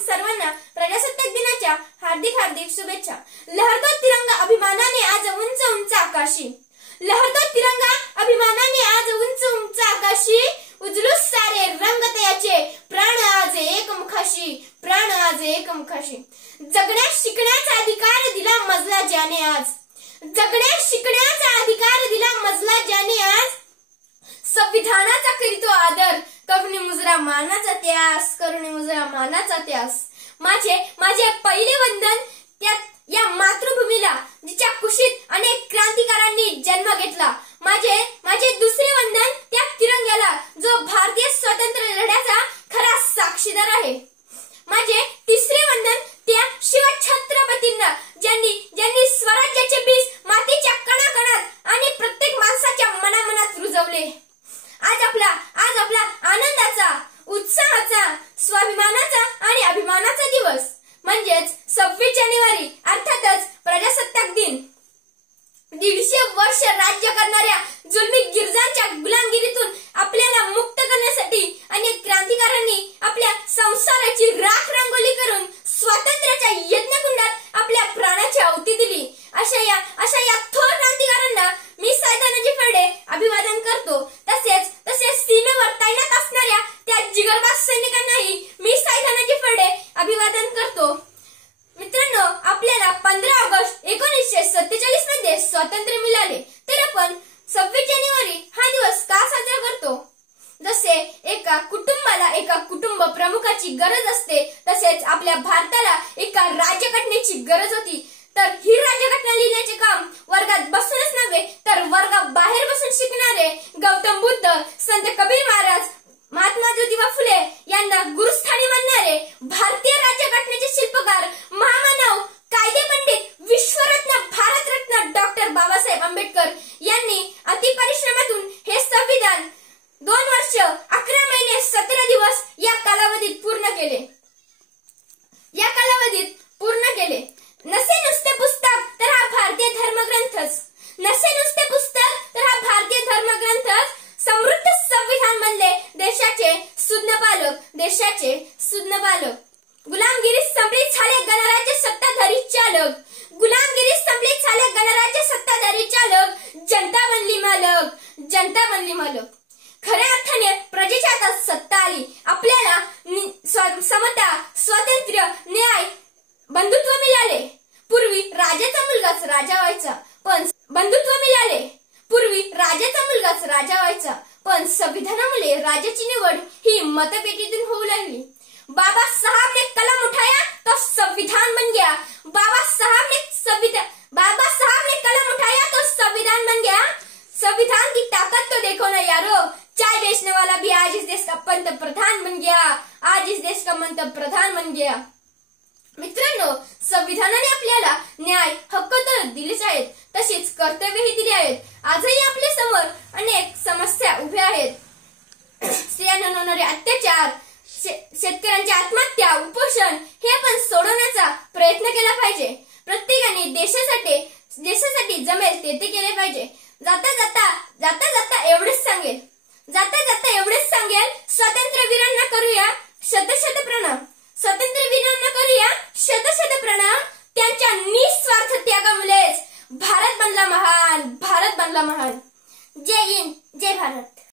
सर्वांना प्रजासत्ताक दिनाच्या हार्दिक हार्दिक शुभेच्छा। लहरतो तिरंगा अभिमानाने आज उंच उंच आकाशी, लहरतो तिरंगा अभिमानाने आज उंच उंच आकाशी, उजलू सारे रंग तयाचे प्राण आज एकमुखाशी, प्राण आज एकमुखाशी। जगण्यास शिकण्याचा अधिकार दिला मजला ज्याने आज, जगण्यास शिकण्याचा अधिकार दिला मजला ज्याने आज, संविधानाचा करीतो आदर करुणी मुजरा मानाचा त्यास, करुणी मुजरा मानाचा त्यास। माझे पहिले वंदन त्या या मातृभूमीला जिच्या कुशीत अनेक क्रांतिकारांनी जन्म घेतला। माझे दुसरे वंदन त्या तिरंग्याला जो भारतीय स्वातंत्र्य लढ्याचा खरा साक्षीदार आहे। माझे तिसरे वंदन त्या शिवछत्रपतींना ज्यांनी स्वराज्याचे बीज मातीच्या कणाकणात आणि प्रत्येक माणसाच्या मनामनात रुजवले। आज आपला आनंदाचा, उत्साहाचा, स्वाभिमानाचा आणि अभिमानाचा दिवस म्हणजेच 26 जानेवारी अर्थातच प्रजासत्ताक दिन। 150 वर्ष राज्य करणाऱ्या जुलमी गिरजांच्या गुलामगिरीतून आपल्याला मुक्त करण्यासाठी अनेक क्रांतिकारांनी आपल्या संसाराची राख रांगोळी करून स्वातंत्र्याच्या यज्ञकुंडात आपल्या प्राणाची आहुती दिली। अशा या थोर क्रांतिकारांना मी सायदानाजी फरडे अभिवादन करतो। तसेच सीमेवर तैनात असणाऱ्या त्या जिगरबाज सैनिकांनाही मी सायदानाजी फरडे अभिवादन करतो। मित्रांनो, आपल्याला 15 ऑगस्ट 1947 मध्ये स्वातंत्र्य मिळाले, तर आपण 26 जानेवारी हा दिवस का साजरा करतो? जसे एका कुटुंबाला एका कुटुंब प्रमुखाची गरज असते, तसेच आपल्या भारताला एका राज्यघटनेची गरज होती। तर ही राज्यघटना लिहिण्याचे काम वर्गात बसूनच नव्हे तर वर्गाबाहेर बसून शिकणारे गौतम बुद्ध, संत कबीर महाराज, महात्मा ज्योतिबा फुले यांना गुरुस्थानी मानणारे भारतीय राज्यघटनेचे शिल्पकार, महामानव, कायदेपंडित, विश्वरत्न, भारतरत्न डॉक्टर बाबासाहेब आंबेडकर यांनी अतिपरिश्रमातून हे संविधान 2 वर्ष 11 महिने 17 दिवस या कालावधीत पूर्ण केले। नसे नुसते पुस्तक तर हा भारतीय धर्मग्रंथच, नसे नुसते पुस्तक तर हा भारतीय धर्मग्रंथच समृद्ध संविधान बनले देशाचे सुज्ञ पालक। गुलामगिरी संपली झाले गणराज्य सत्ताधारी चालक, गुलामगिरी संपली झाले गणराज्य सत्ताधारी चालक, जनता बनली मालक। खऱ्या अर्थाने प्रजेच्या हातात सत्ता आली। आपल्याला समता, स्वातंत्र्य, न्याय, बंधुत्व मिळाले। पूर्वी राजाचा मुलगाच राजा व्हायचा, पण संविधानामुळे राजाची निवड ही मतपेटीतून होऊ लागली। बाबा साहब ने कलम उठाया तो संविधान बन गया, बाबा साहब ने कलम उठाया तो संविधान बन गया। संविधान की ताकत तो देखो ना यारो, चाय बेचने वाला भी आज इस देश का पंतप्रधान बन गया, आज इस देश का पंतप्रधान बन गया। मित्रांनो, संविधानाने आपल्याला न्याय, हक्क तर दिलेच आहेत, तसेच कर्तव्यही दिली आहेत। आजही आपल्या समोर अनेक समस्या उभ्या आहेत। स्त्रियांना होणारे अत्याचार,